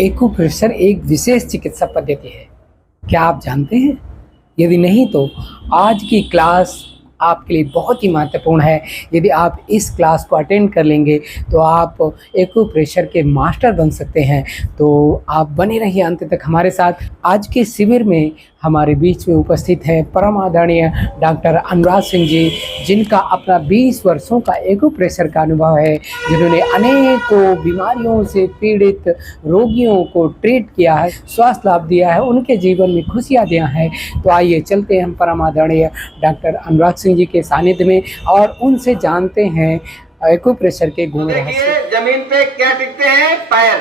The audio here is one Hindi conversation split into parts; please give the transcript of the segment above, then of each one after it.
एक्यूप्रेशर एक विशेष चिकित्सा पद्धति है। क्या आप जानते हैं? यदि नहीं तो आज की क्लास आपके लिए बहुत ही महत्वपूर्ण है। यदि आप इस क्लास को अटेंड कर लेंगे तो आप एक्यूप्रेशर के मास्टर बन सकते हैं। तो आप बने रहिए अंत तक हमारे साथ। आज के शिविर में हमारे बीच में उपस्थित है परम आदरणीय डॉक्टर अनुराग सिंह जी, जिनका अपना 20 वर्षों का एक्यूप्रेशर का अनुभव है, जिन्होंने अनेकों बीमारियों से पीड़ित रोगियों को ट्रीट किया है, स्वास्थ्य लाभ दिया है, उनके जीवन में खुशियाँ दिया है। तो आइए चलते हैं हम परम आदरणीय डॉक्टर अनुराग सिंह जी के सानिध्य में और उनसे जानते हैं एक्यूप्रेशर के गुण। देखिए जमीन पे क्या टिकते हैं? पैर।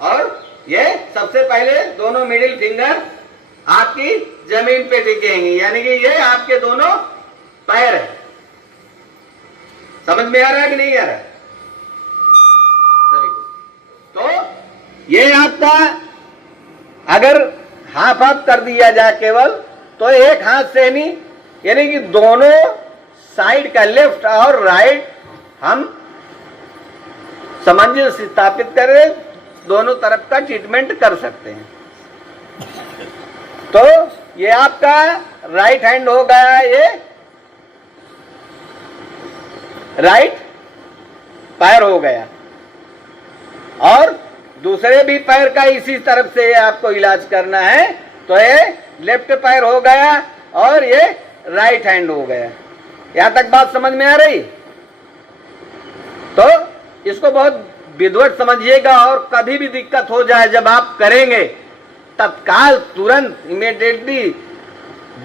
और ये सबसे पहले दोनों मिडिल फिंगर आपकी जमीन पे टिकेंगे, यानी कि ये आपके दोनों पैर है। समझ में आ रहा है कि नहीं आ रहा है सभी को? तो ये आपका अगर हाफ हाफ कर दिया जाए केवल, तो एक हाथ से नहीं, यानी कि दोनों साइड का लेफ्ट और राइट हम सामंजस्य स्थापित करें, दोनों तरफ का ट्रीटमेंट कर सकते हैं। तो ये आपका राइट हैंड हो गया, ये राइट पैर हो गया, और दूसरे भी पैर का इसी तरफ से आपको इलाज करना है। तो ये लेफ्ट पैर हो गया और ये राइट हैंड हो गया। यहां तक बात समझ में आ रही? तो इसको बहुत विधिवत समझिएगा, और कभी भी दिक्कत हो जाए जब आप करेंगे, तत्काल तुरंत इमीडिएटली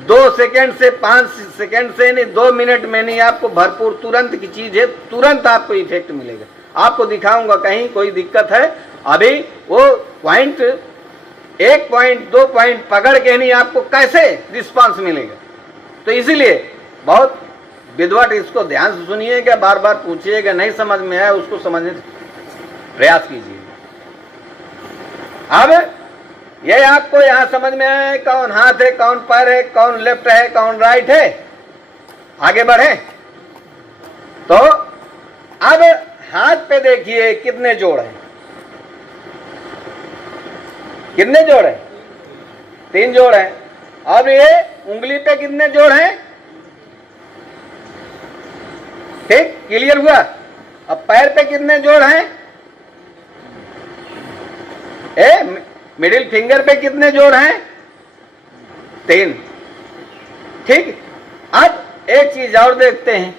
2 सेकेंड से 5 सेकेंड से नहीं, 2 मिनट में नहीं, आपको भरपूर तुरंत की चीज है, तुरंत आपको इफेक्ट मिलेगा। आपको दिखाऊंगा कहीं कोई दिक्कत है, अभी वो पॉइंट 1 पॉइंट 2 पॉइंट पकड़ के नहीं आपको कैसे रिस्पांस मिलेगा। तो इसीलिए बहुत विधिवत इसको ध्यान से सुनिएगा, बार बार पूछिएगा, नहीं समझ में आया उसको समझने प्रयास कीजिए। अब ये आपको यहां समझ में आया कौन हाथ है, कौन पैर है, कौन लेफ्ट है, कौन राइट है। आगे बढ़े तो अब हाथ पे देखिए कितने जोड़ हैं, कितने जोड़ हैं? 3 जोड़ हैं। अब ये उंगली पे कितने जोड़ हैं? ठीक, क्लियर हुआ? अब पैर पे कितने जोड़ हैं? मिडिल फिंगर पे कितने जोड़ हैं? 3। ठीक, अब एक चीज और देखते हैं।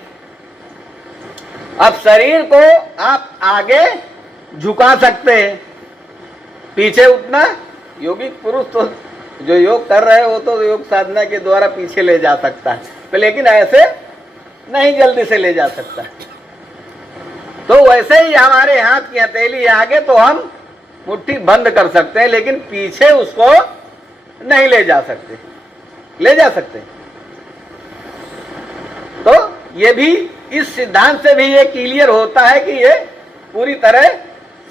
अब शरीर को आप आगे झुका सकते हैं, पीछे उतना योगिक पुरुष तो जो योग कर रहे हैं वो तो योग साधना के द्वारा पीछे ले जा सकता है, तो लेकिन ऐसे नहीं जल्दी से ले जा सकता। तो वैसे ही हमारे हाथ की हथेली आगे तो हम मुट्ठी बंद कर सकते हैं, लेकिन पीछे उसको नहीं ले जा सकते। ले जा सकते तो ये भी इस सिद्धांत से भी ये क्लियर होता है कि ये पूरी तरह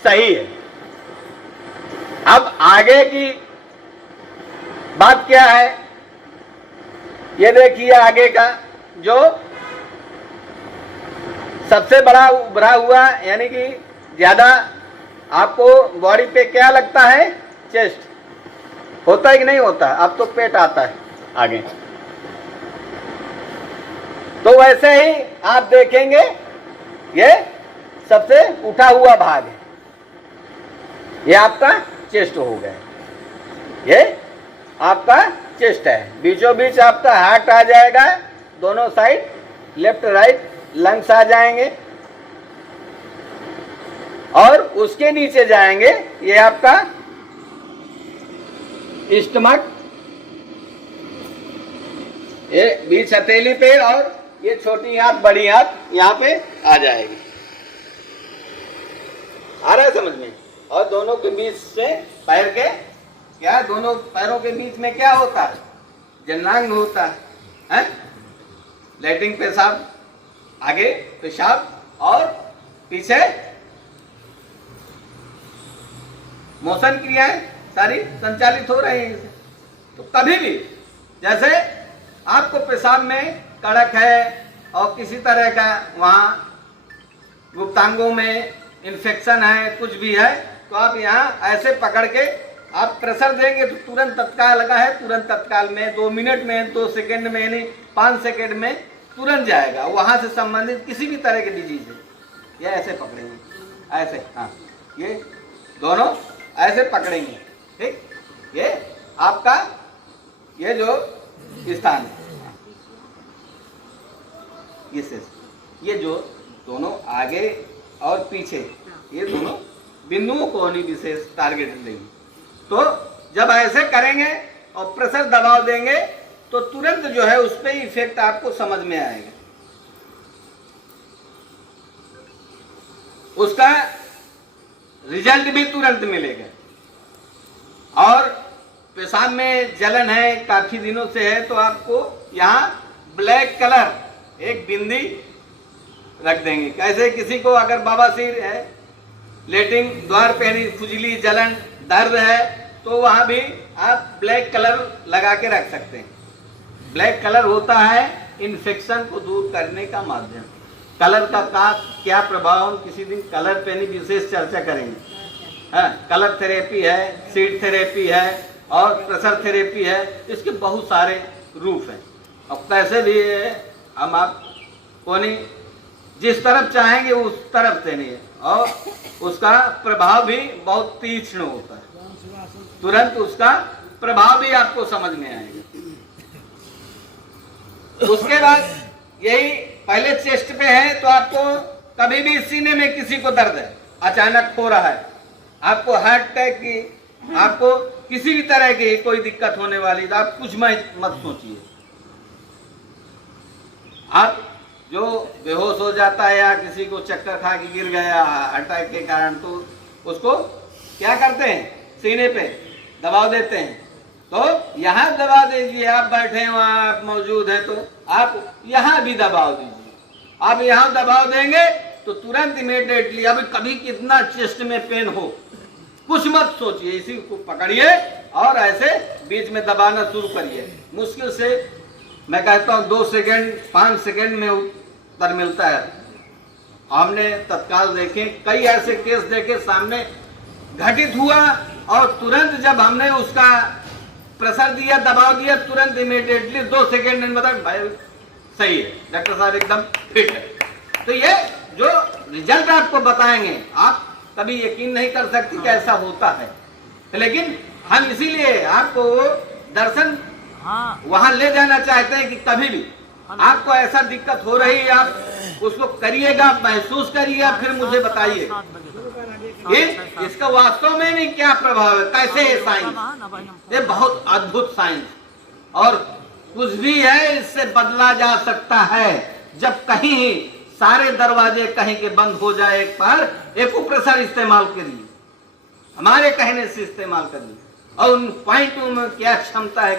सही है। अब आगे की बात क्या है, ये देखिए आगे का जो सबसे बड़ा उभरा हुआ, यानी कि ज्यादा आपको बॉडी पे क्या लगता है? चेस्ट होता है कि नहीं होता? अब तो पेट आता है आगे। तो वैसे ही आप देखेंगे ये सबसे उठा हुआ भाग है, ये आपका चेस्ट हो गया, ये आपका चेस्ट है। बीचों बीच आपका हार्ट आ जाएगा, दोनों साइड लेफ्ट राइट लंग्स आ जाएंगे, और उसके नीचे जाएंगे ये आपका स्टमक, ये बीच हथेली पे, और ये छोटी हाथ बड़ी हाथ यहाँ पे आ जाएगी। आ रहा है समझ में? और दोनों के बीच से पैर के क्या, दोनों पैरों के बीच में क्या होता है? जननांग होता है, लैट्रिन पेशाब, आगे पेशाब और पीछे मोशन क्रियाएं सारी संचालित हो रही हैं। तो कभी भी जैसे आपको पेशाब में कड़क है और किसी तरह का वहाँ गुप्तांगों में इन्फेक्शन है, कुछ भी है, तो तो आप यहाँ ऐसे पकड़ के आप प्रेशर देंगे तो तुरंत तत्काल लगा है, तुरंत तत्काल में 2 मिनट में, 2 सेकंड में, यानी 5 सेकंड में तुरंत जाएगा। वहाँ से संबंधित किसी भी तरह की डिजीज है, ये ऐसे पकड़ेंगे, ऐसे, हाँ, ये दोनों ऐसे पकड़ेंगे, ठीक। ये आपका ये जो स्थान है, ये जो दोनों आगे और पीछे, ये दोनों बिंदुओं को नहीं विशेष टारगेट देंगे। तो जब ऐसे करेंगे और प्रेशर दबाव देंगे तो तुरंत जो है उस पर इफेक्ट आपको समझ में आएगा। उसका रिजल्ट भी तुरंत मिलेगा। और पेशाब में जलन है, काफी दिनों से है, तो आपको यहाँ ब्लैक कलर एक बिंदी रख देंगे। कैसे, किसी को अगर बवासीर है, लेटिंग द्वार पे खुजली, जलन, दर्द है, तो वहां भी आप ब्लैक कलर लगा के रख सकते हैं। ब्लैक कलर होता है इन्फेक्शन को दूर करने का माध्यम। कलर का क्या प्रभाव, हम किसी दिन कलर पे नहीं विशेष चर्चा करेंगे। हाँ, कलर थेरेपी है, सीड थेरेपी है और प्रेशर थेरेपी है, इसके बहुत सारे रूप हैं। अब कैसे भी हम आपको नहीं जिस तरफ चाहेंगे उस तरफ से नहीं है, और उसका प्रभाव भी बहुत तीक्ष्ण होता है, तुरंत उसका प्रभाव भी आपको समझ में आएगा। उसके बाद यही पहले चेस्ट पे है, तो आपको कभी भी सीने में किसी को दर्द है, अचानक हो रहा है, आपको हार्ट अटैक की, आपको किसी भी तरह की कोई दिक्कत होने वाली, तो आप कुछ मत सोचिए। आप जो बेहोश हो जाता है या किसी को चक्कर खा के गिर गया अटैक के कारण, तो उसको क्या करते हैं, सीने पे दबाव देते हैं। तो यहाँ दबा दीजिए, आप बैठे हैं वहाँ आप मौजूद हैं, तो आप यहाँ भी दबाव दीजिए। आप यहाँ दबाव देंगे तो तुरंत इमीडिएटली, अभी कभी कितना चेस्ट में पेन हो, कुछ मत सोचिए, इसी को पकड़िए और ऐसे बीच में दबाना शुरू करिए। मुश्किल से मैं कहता हूँ 2 सेकेंड 5 सेकेंड में उत्तर मिलता है। हमने तत्काल देखे, कई ऐसे केस देखे सामने घटित हुआ, और तुरंत जब हमने उसका प्रेशर दिया, दबाव दिया, तुरंत इमीडिएटली 2 सेकेंड में बता भाई सही है, डॉक्टर साहब एकदम फिट है। तो ये जो रिजल्ट आपको बताएंगे, आप कभी यकीन नहीं कर सकते कि ऐसा होता है, लेकिन हम इसीलिए आपको दर्शन वहां ले जाना चाहते हैं कि कभी भी आपको ऐसा दिक्कत हो रही है, आप उसको करिएगा, महसूस करिए, फिर मुझे बताइए इसका वास्तव में नहीं क्या प्रभाव है, कैसे है साइंस। ये बहुत अद्भुत साइंस, और कुछ भी है इससे बदला जा सकता है। जब कहीं सारे दरवाजे कहीं के बंद हो जाए, एक बार एक्यूप्रेशर इस्तेमाल करिए, हमारे कहने से इस्तेमाल करिए, और उन पॉइंटों में क्या क्षमता है,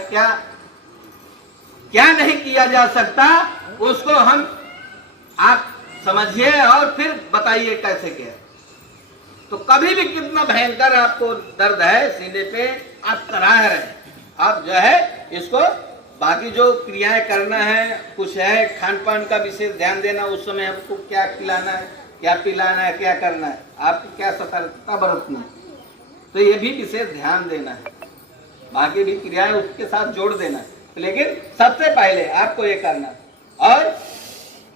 क्या नहीं किया जा सकता, उसको हम आप समझिए और फिर बताइए कैसे क्या। तो कभी भी कितना भयंकर आपको दर्द है सीने पे, आप कराह रहे हैं, आप जो है इसको बाकी जो क्रियाएं करना है, कुछ है खान पान का विशेष ध्यान देना, उस समय आपको क्या खिलाना है, क्या पिलाना है, क्या करना है, आपको क्या सतर्कता बरतना है, तो ये भी विशेष ध्यान देना है। बाकी भी क्रियाएं उसके साथ जोड़ देना है, लेकिन सबसे पहले आपको ये करना। और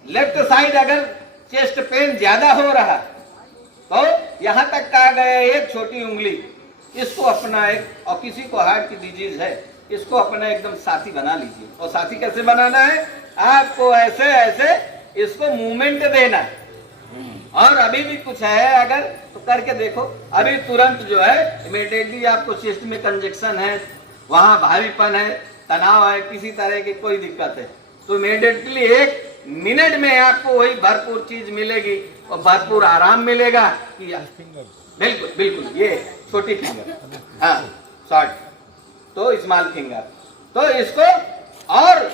लेफ्ट साइड अगर चेस्ट पेन ज्यादा हो रहा तो यहाँ तक कहा गया एक छोटी उंगली, इसको अपना एक, और किसी को हार्ट की डिजीज है, इसको अपना एकदम साथी बना लीजिए। और साथी कैसे बनाना है, आपको ऐसे ऐसे इसको मूवमेंट देना है। और अभी भी कुछ है अगर तो करके देखो, अभी तुरंत जो है इमीडिएटली आपको चेस्ट में कंजेक्शन है, वहां भारीपन है, तनाव है, किसी तरह की कोई दिक्कत है, तो इमीडिएटली 1 मिनट में आपको वही भरपूर चीज मिलेगी और भरपूर आराम मिलेगा। कि बिल्कुल बिल्कुल, ये छोटी फिंगर, हाँ शॉर्ट, तो स्मॉल फिंगर, तो इसको, और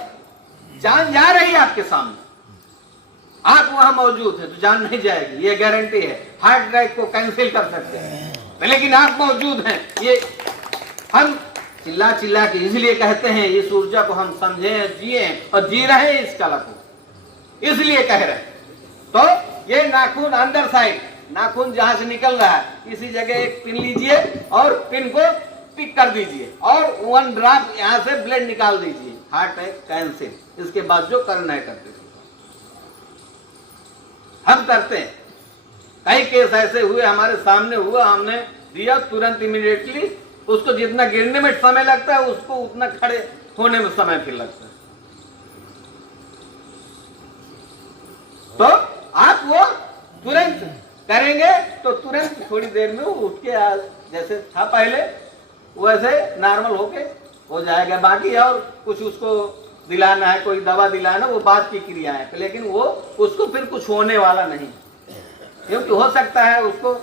जान जा रही है आपके सामने, आप वहां मौजूद है तो जान नहीं जाएगी, ये गारंटी है। हार्ट अटैक को कैंसिल कर सकते हैं, लेकिन आप मौजूद हैं। ये हम चिल्ला चिल्ला के इसलिए कहते हैं, इस ऊर्जा को हम समझे, जिए और जी रहे हैं इस कला को, इसलिए कह रहे हैं। तो ये नाखून अंदर साइड नाखून जहां से निकल रहा है इसी जगह एक पिन लीजिए और पिन को पिक कर दीजिए और 1 ड्रॉप यहाँ से ब्लड निकाल दीजिए, हार्ट अटैक कैंसिल। इसके बाद जो करना है करते हम करते हैं। कई केस ऐसे हुए हमारे सामने हुआ, हमने दिया तुरंत इमीडिएटली, उसको जितना गिरने में समय लगता है उसको उतना खड़े होने में समय फिर लगता है। तो आप वो तुरंत करेंगे तो तुरंत थोड़ी देर में वो उठ के जैसे था पहले वैसे नॉर्मल होके हो जाएगा। बाकी और कुछ उसको दिलाना है, कोई दवा दिलाना, वो बात की क्रिया है, लेकिन वो उसको फिर कुछ होने वाला नहीं, क्योंकि हो सकता है उसको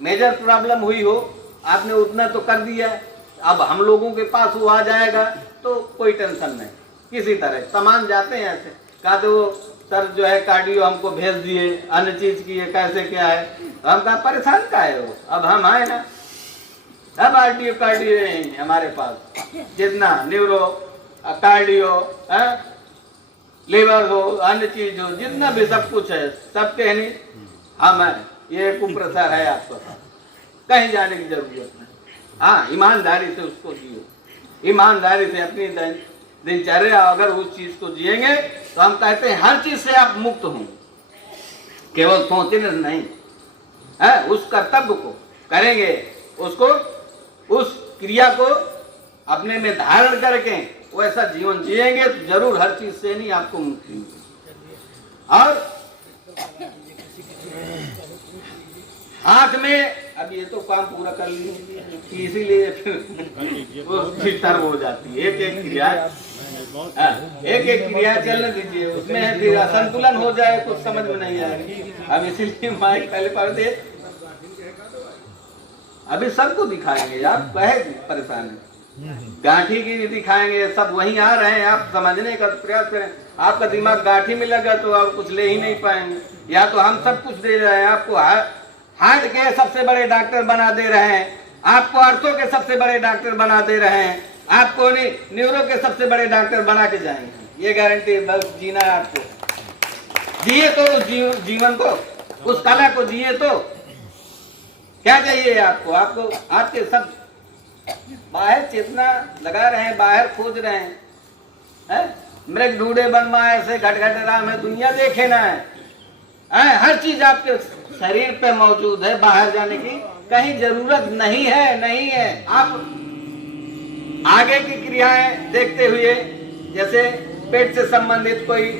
मेजर प्रॉब्लम हुई हो, आपने उतना तो कर दिया, अब हम लोगों के पास वो आ जाएगा तो कोई टेंशन नहीं। किसी तरह सामान जाते हैं ऐसे, कहते वो सर जो है कार्डियो हमको भेज दिए, अन्य चीज की है, कैसे क्या है, हम कहा परेशान का है वो, अब हम आए ना, अब कार्डियो है हमारे पास, जितना न्यूरो कार्डियो लीवर हो अन्य चीज हो जितना भी सब कुछ है, सब कहनी हम है, ये कुप्रसार है आपको, कहीं जाने की जरूरत नहीं। हाँ, ईमानदारी से उसको जियो, ईमानदारी से अपनी दिनचर्या अगर उस चीज को जिएंगे तो हम कहते हैं हर चीज से आप मुक्त होंगे, केवल सोचने नहीं है, उस कर्तव्य को करेंगे, उसको उस क्रिया को अपने में धारण करके वैसा जीवन जिएंगे तो जरूर हर चीज से नहीं आपको मुक्ति मिलेगी। और हाथ में अब ये तो काम पूरा कर लिए इसीलिए फिर वो डिस्टर्ब हो जाती है। एक एक क्रिया चलने दीजिए, उसमें फिर असंतुलन हो जाए कुछ समझ में नहीं आएगा। अब इसीलिए माइक पहले पढ़ दे, अभी सबको दिखाएंगे, आप कहे परेशान है, गांठी की भी दिखाएंगे, सब वहीं आ रहे हैं, आप समझने का प्रयास करें। आपका दिमाग गांठी में लगा तो आप कुछ ले ही नहीं पाएंगे। या तो हम सब कुछ दे रहे हैं, आपको हार्ट के सबसे बड़े डॉक्टर बना दे रहे हैं, आपको आर्थो के सबसे बड़े डॉक्टर बना दे रहे हैं, आपको न्यूरो के सबसे बड़े डॉक्टर बना के जाएंगे, ये गारंटी बस जीना है आपको। जिए तो उस जीवन को, उस कला को जिए तो क्या चाहिए आपको, आपको आपके सब बाहर चेतना लगा रहे हैं, बाहर खोज रहे हैं, मृग ढूंढे बनवा ऐसे घट घट राम है, दुनिया देखे ना है, हर चीज आपके शरीर पे मौजूद है, बाहर जाने की कहीं जरूरत नहीं है, नहीं है। आप आगे की क्रियाएं देखते हुए, जैसे पेट से संबंधित कोई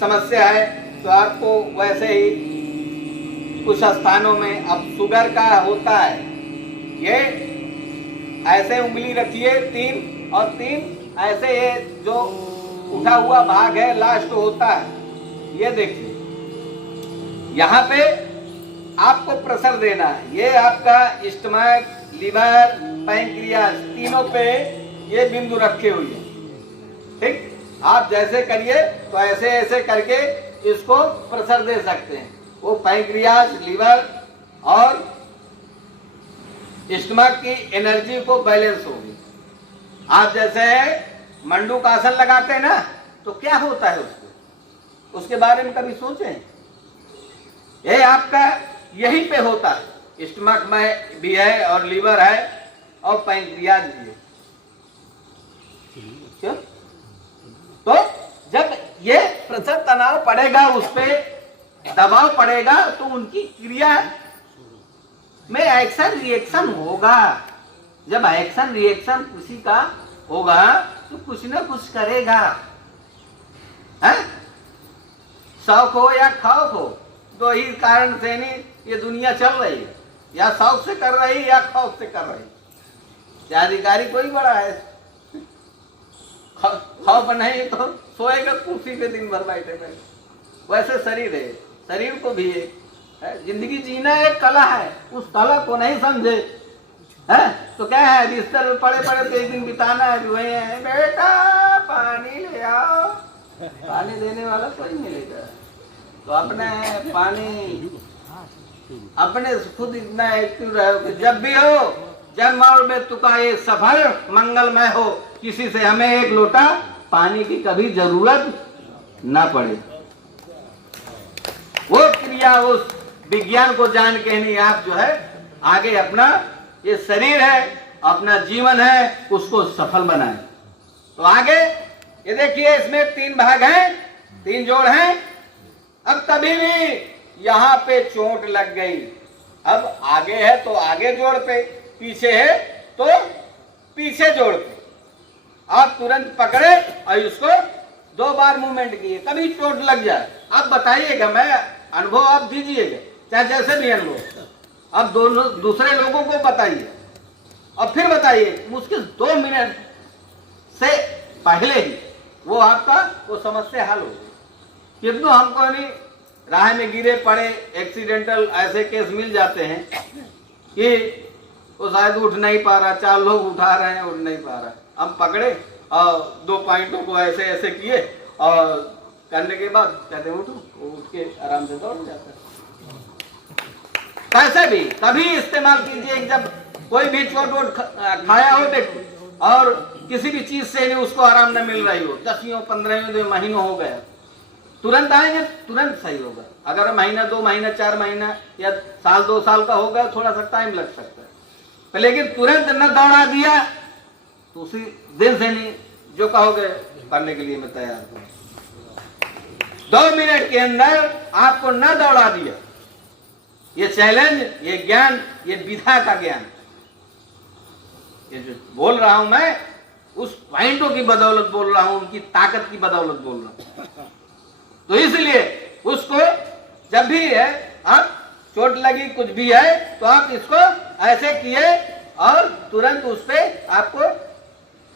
समस्या है तो आपको वैसे ही कुछ स्थानों में अब शुगर का होता है, ये ऐसे उंगली रखिए 3 और 3 ऐसे, ये जो उठा हुआ भाग है लास्ट होता है, ये देखिए यहाँ पे आपको प्रेशर देना है, ये आपका स्टमक, लीवर, पैंक्रियास तीनों पे ये बिंदु रखे हुए हैं, ठीक। आप जैसे करिए तो ऐसे ऐसे करके इसको प्रेशर दे सकते हैं, वो पैंक्रियास, लीवर और स्टमक की एनर्जी को बैलेंस होगी। आप जैसे मंडूक आसन लगाते हैं ना, तो क्या होता है उसके बारे में कभी सोचें? ये आपका यहीं पे होता है, स्टमक में भी है और लीवर है और पैंक्रियास भी है, क्यों? तो जब ये प्रेशर तनाव पड़ेगा, उस पे दबाव पड़ेगा, तो उनकी क्रिया में एक्शन रिएक्शन होगा। जब एक्शन रिएक्शन किसी का होगा तो कुछ ना कुछ करेगा, है? शौक हो या खौफ हो, दो ही कारण से नहीं ये दुनिया चल रही है, या शौक से कर रही या खौफ से कर रही। अधिकारी कोई बड़ा है, खौफ नहीं तो सोएगा कुर्सी पे दिन भर बैठे बैठे। वैसे शरीर है, शरीर को भी है, जिंदगी जीना एक कला है, उस कला को नहीं समझे है तो क्या है, बिस्तर में पड़े पड़े तो एक दिन बिताना है, जो है बेटा पानी ले आओ, पानी देने वाला कोई मिलेगा, तो अपने पानी अपने खुद इतना एक्टिव रहो कि जब भी हो, जब और में तुका ये सफर मंगलमय हो, किसी से हमें एक लोटा पानी की कभी जरूरत ना पड़े। वो क्रिया, उस विज्ञान को जान के नहीं आप जो है आगे अपना ये शरीर है, अपना जीवन है, उसको सफल बनाएं। तो आगे ये देखिए, इसमें 3 भाग हैं, 3 जोड़ हैं। अब तभी भी यहाँ पे चोट लग गई। अब आगे है तो आगे जोड़ पे, पीछे है तो पीछे जोड़ पे। आप तुरंत पकड़े और इसको 2 बार मूवमेंट किए, कभी चोट लग जाए। आप बताइएगा, मैं अनुभव आप दीजिएगा, चाहे जैसे भी अनुभव। अब दोनों दूसरे लोगों को बताइए और फिर बताइए, मुश्किल 2 मिनट से पहले ही वो आपका वो समस्या हल हो गई। कितनों हमको नहीं राह में गिरे पड़े एक्सीडेंटल ऐसे केस मिल जाते हैं कि वो शायद उठ नहीं पा रहा, 4 लोग उठा रहे हैं, उठ नहीं पा रहा। हम पकड़े और 2 पॉइंटों को ऐसे ऐसे किए और करने के बाद कहते उठो, वो उठ के आराम से दौड़ जाता है। कैसे भी कभी इस्तेमाल कीजिए, जब कोई भी चोट वोट खाया हो व्यक्ति और किसी भी चीज से नहीं उसको आराम न मिल रही हो, 10 15 महीनों हो गया, तुरंत आएंगे, तुरंत सही होगा। अगर महीना 2 महीना 4 महीना या साल 2 साल का होगा, थोड़ा सा टाइम लग सकता है, लेकिन तुरंत न दौड़ा दिया तो उसी दिन से नहीं जो कहोगे करने के लिए मैं तैयार हूं। 2 मिनट के अंदर आपको न दौड़ा दिया, ये चैलेंज, ये ज्ञान, ये विधा का ज्ञान, ये जो बोल रहा हूं मैं उस पॉइंटों की बदौलत बोल रहा हूं, उनकी ताकत की बदौलत बोल रहा हूं। तो इसलिए उसको जब भी है आप चोट लगी कुछ भी है तो आप इसको ऐसे किए और तुरंत उस पे आपको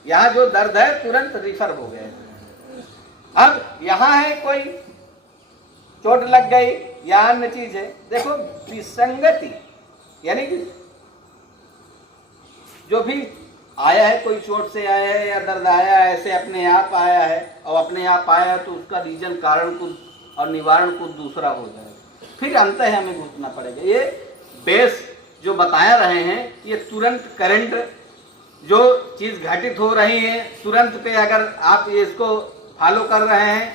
यहाँ जो दर्द है तुरंत रिफर हो गया। अब यहाँ है कोई चोट लग गई या अन्य चीज है, देखो विसंगति, यानी कि जो भी आया है, कोई चोट से आया है या दर्द आया है, ऐसे अपने आप आया है और अपने आप आया है तो उसका रीजन कारण कुछ और निवारण कुछ दूसरा हो जाएगा, फिर अंत है हमें घुसना पड़ेगा। ये बेस जो बताया रहे हैं, ये तुरंत करंट जो चीज घटित हो रही है तुरंत पे अगर आप ये इसको फॉलो कर रहे हैं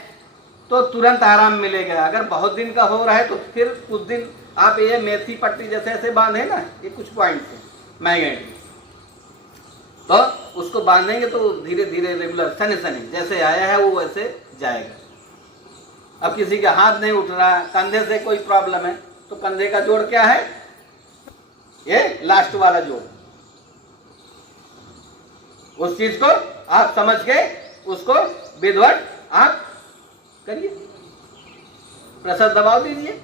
तो तुरंत आराम मिलेगा। अगर बहुत दिन का हो रहा है तो फिर कुछ दिन आप ये मेथी पट्टी जैसे ऐसे बांधे ना, ये कुछ पॉइंट है मैग्नेट, तो उसको बांधेंगे तो धीरे धीरे रेगुलर सने सने जैसे आया है वो वैसे जाएगा। अब किसी का हाथ नहीं उठ रहा, कंधे से कोई प्रॉब्लम है तो कंधे का जोड़ क्या है, ये लास्ट वाला जोड़, उस चीज को आप समझ के उसको विधवट आप करिए, प्रेशर दबाव दीजिए,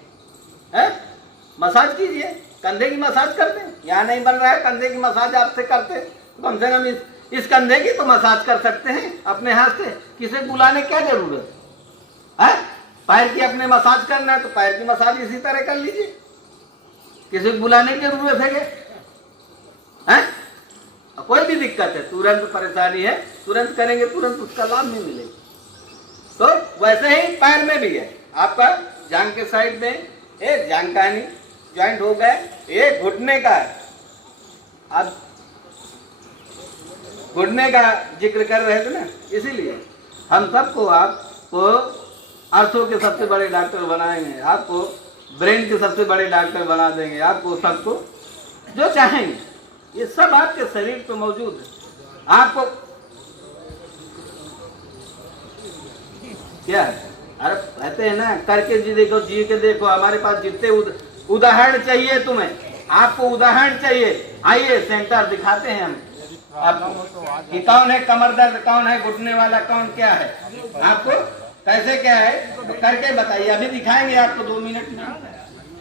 मसाज कीजिए, कंधे की मसाज करते हैं। यहाँ नहीं बन रहा है कंधे की मसाज आपसे करते, तो कम से कम इस कंधे की तो मसाज कर सकते हैं अपने हाथ से। किसे बुलाने क्या जरूरत है? पैर की अपने मसाज करना है तो पैर की मसाज इसी तरह कर लीजिए, किसी को बुलाने की जरूरत है क्या? कोई भी दिक्कत है, तुरंत परेशानी है, तुरंत करेंगे, तुरंत उसका लाभ नहीं मिलेगा। तो वैसे ही पैर में भी है, आपका जांघ के साइड में एक जांघ का नहीं ज्वाइंट हो गया, एक घुटने का है। आप घुटने का जिक्र कर रहे थे ना, इसीलिए हम सबको आपको आंखों के सबसे बड़े डॉक्टर बनाएंगे, आपको ब्रेन के सबसे बड़े डॉक्टर बना देंगे, आपको सबको जो चाहेंगे ये सब आपके शरीर पे मौजूद है। आपको क्या अरे कहते हैं ना, करके जी देखो, जी के देखो। हमारे पास जितने उदाहरण चाहिए तुम्हें, आपको उदाहरण चाहिए, आइए सेंटर दिखाते हैं हम आपको कि कौन है कमर दर्द, कौन है घुटने वाला, कौन क्या है, आपको कैसे क्या है तो करके बताइए। अभी दिखाएंगे आपको 2 मिनट में,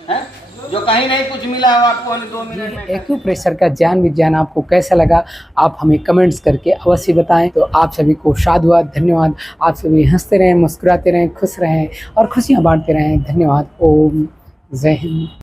है जो कहीं नहीं कुछ मिला हो आपको 2 मिनट में। एक्यूप्रेशर का ज्ञान विज्ञान आपको कैसा लगा, आप हमें कमेंट्स करके अवश्य बताएं। तो आप सभी को साधुवाद, धन्यवाद। आप सभी हंसते रहें, मुस्कुराते रहें, खुश रहें और खुशियां बांटते रहें। धन्यवाद। ओम जय हिंद।